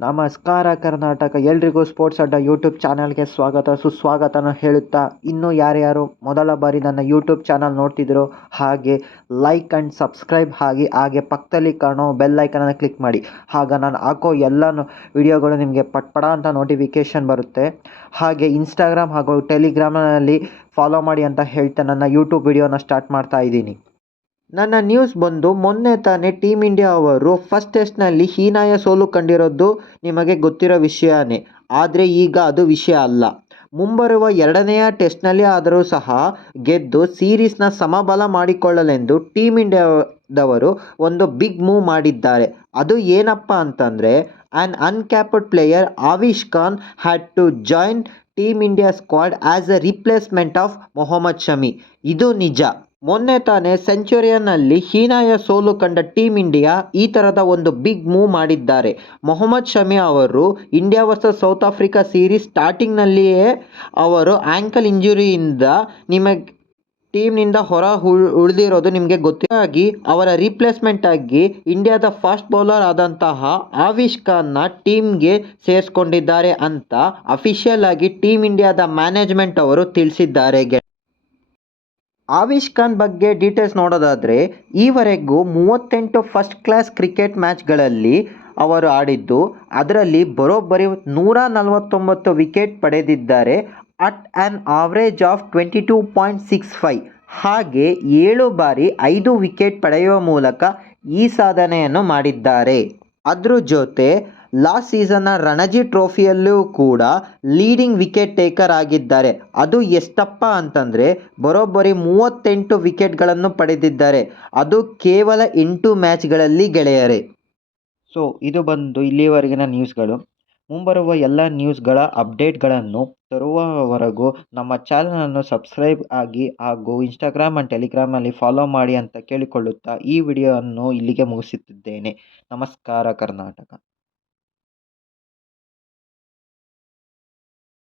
ನಮಸ್ಕಾರ ಕರ್ನಾಟಕ, ಎಲ್ರಿಗೂ ಸ್ಪೋರ್ಟ್ಸ್ ಅಡ್ಡ ಯೂಟ್ಯೂಬ್ ಚಾನಲ್ಗೆ ಸ್ವಾಗತ ಸುಸ್ವಾಗತನ ಹೇಳುತ್ತಾ, ಇನ್ನೂ ಯಾರ್ಯಾರು ಮೊದಲ ಬಾರಿ ನನ್ನ ಯೂಟ್ಯೂಬ್ ಚಾನಲ್ ನೋಡ್ತಿದ್ದೀರೋ ಹಾಗೆ ಲೈಕ್ ಆ್ಯಂಡ್ ಸಬ್ಸ್ಕ್ರೈಬ್ ಹಾಗೆ ಪಕ್ಕದಲ್ಲಿ ಕಾಣೋ ಬೆಲ್ ಐಕನನ್ನು ಕ್ಲಿಕ್ ಮಾಡಿ. ಆಗ ನಾನು ಹಾಕೋ ಎಲ್ಲ ವಿಡಿಯೋಗಳು ನಿಮಗೆ ಪಟ್ಪಡ ಅಂತ ನೋಟಿಫಿಕೇಷನ್ ಬರುತ್ತೆ. ಹಾಗೆ ಇನ್ಸ್ಟಾಗ್ರಾಮ್ ಹಾಗೂ ಟೆಲಿಗ್ರಾಮ್ನಲ್ಲಿ ಫಾಲೋ ಮಾಡಿ ಅಂತ ಹೇಳ್ತಾ ನನ್ನ ಯೂಟ್ಯೂಬ್ ವಿಡಿಯೋನ ಸ್ಟಾರ್ಟ್ ಮಾಡ್ತಾ ಇದ್ದೀನಿ. ನನ್ನ ನ್ಯೂಸ್ ಬಂದು ಮೊನ್ನೆ ತಾನೇ ಟೀಮ್ ಇಂಡಿಯಾ ಅವರು ಫಸ್ಟ್ ಟೆಸ್ಟ್ನಲ್ಲಿ ಹೀನಾಯ ಸೋಲು ಕಂಡಿರೋದು ನಿಮಗೆ ಗೊತ್ತಿರೋ ವಿಷಯನೇ. ಆದರೆ ಈಗ ಅದು ವಿಷಯ ಅಲ್ಲ. ಮುಂಬರುವ ಎರಡನೆಯ ಟೆಸ್ಟ್ನಲ್ಲಿ ಆದರೂ ಸಹ ಗೆದ್ದು ಸೀರೀಸ್ನ ಸಮಬಲ ಮಾಡಿಕೊಳ್ಳಲೆಂದು ಟೀಮ್ ಇಂಡಿಯಾದವರು ಒಂದು ಬಿಗ್ ಮೂವ್ ಮಾಡಿದ್ದಾರೆ. ಅದು ಏನಪ್ಪ ಅಂತಂದರೆ, an uncapped player Avesh Khan had to join team India squad as a replacement of Mohammed Shami. ಇದು ನಿಜ. ಮೊನ್ನೆ ತಾನೇ ಸೆಂಚುರಿಯನ್ನಲ್ಲಿ ಹೀನಾಯ ಸೋಲು ಕಂಡ ಟೀಮ್ ಇಂಡಿಯಾ ಈ ಥರದ ಒಂದು ಬಿಗ್ ಮೂವ್ ಮಾಡಿದ್ದಾರೆ. ಮೊಹಮ್ಮದ್ ಶಮಿ ಅವರು India versus South Africa series ಸ್ಟಾರ್ಟಿಂಗ್ನಲ್ಲಿಯೇ ಅವರು ಆ್ಯಂಕಲ್ ಇಂಜುರಿಯಿಂದ ಟೀಮ್ನಿಂದ ಹೊರ ಉಳಿದಿರೋದು ನಿಮಗೆ ಗೊತ್ತಾಗಿ ಅವರ ರಿಪ್ಲೇಸ್ಮೆಂಟ್ ಆಗಿ ಇಂಡಿಯಾದ ಫಾಸ್ಟ್ ಬೌಲರ್ ಆದಂತಹ ಆವಿಷ್ ಖಾನ್ನ ಟೀಮ್ಗೆ ಸೇರಿಸ್ಕೊಂಡಿದ್ದಾರೆ ಅಂತ ಅಫಿಷಿಯಲ್ ಆಗಿ ಟೀಮ್ ಇಂಡಿಯಾದ ಮ್ಯಾನೇಜ್ಮೆಂಟ್ ಅವರು ತಿಳಿಸಿದ್ದಾರೆ. ಆವಿಷ್ ಖಾನ್ ಬಗ್ಗೆ ಡೀಟೇಲ್ಸ್ ನೋಡೋದಾದರೆ, ಈವರೆಗೂ 38 ಫಸ್ಟ್ ಕ್ಲಾಸ್ ಕ್ರಿಕೆಟ್ ಮ್ಯಾಚ್ಗಳಲ್ಲಿ ಅವರು ಆಡಿದ್ದು, ಅದರಲ್ಲಿ ಬರೋಬ್ಬರಿ 149 ವಿಕೆಟ್ ಪಡೆದಿದ್ದಾರೆ ಅಟ್ ಆ್ಯನ್ ಆವ್ರೇಜ್ ಆಫ್ 22.65. ಹಾಗೆ 7 ಬಾರಿ 5 ವಿಕೆಟ್ ಪಡೆಯುವ ಮೂಲಕ ಈ ಸಾಧನೆಯನ್ನು ಮಾಡಿದ್ದಾರೆ. ಅದ್ರ ಜೊತೆ ಲಾಸ್ಟ್ ಸೀಸನ್ನ ರಣಜಿ ಟ್ರೋಫಿಯಲ್ಲೂ ಕೂಡ ಲೀಡಿಂಗ್ ವಿಕೆಟ್ ಟೇಕರ್ ಆಗಿದ್ದಾರೆ. ಅದು ಎಷ್ಟಪ್ಪ ಅಂತಂದರೆ ಬರೋಬ್ಬರಿ 38 ವಿಕೆಟ್ಗಳನ್ನು ಪಡೆದಿದ್ದಾರೆ. ಅದು ಕೇವಲ 8 ಮ್ಯಾಚ್ಗಳಲ್ಲಿ ಗೆಳೆಯರೆ. ಸೊ ಇದು ಬಂದು ಇಲ್ಲಿವರೆಗಿನ ನ್ಯೂಸ್ಗಳು. ಮುಂಬರುವ ಎಲ್ಲ ನ್ಯೂಸ್ಗಳ ಅಪ್ಡೇಟ್ಗಳನ್ನು ತರುವವರೆಗೂ ನಮ್ಮ ಚಾನಲನ್ನು ಸಬ್ಸ್ಕ್ರೈಬ್ ಆಗಿ ಹಾಗೂ ಇನ್ಸ್ಟಾಗ್ರಾಮ್ ಆ್ಯಂಡ್ ಟೆಲಿಗ್ರಾಮಲ್ಲಿ ಫಾಲೋ ಮಾಡಿ ಅಂತ ಕೇಳಿಕೊಳ್ಳುತ್ತಾ ಈ ವಿಡಿಯೋವನ್ನು ಇಲ್ಲಿಗೆ ಮುಗಿಸುತ್ತಿದ್ದೇನೆ. ನಮಸ್ಕಾರ ಕರ್ನಾಟಕ.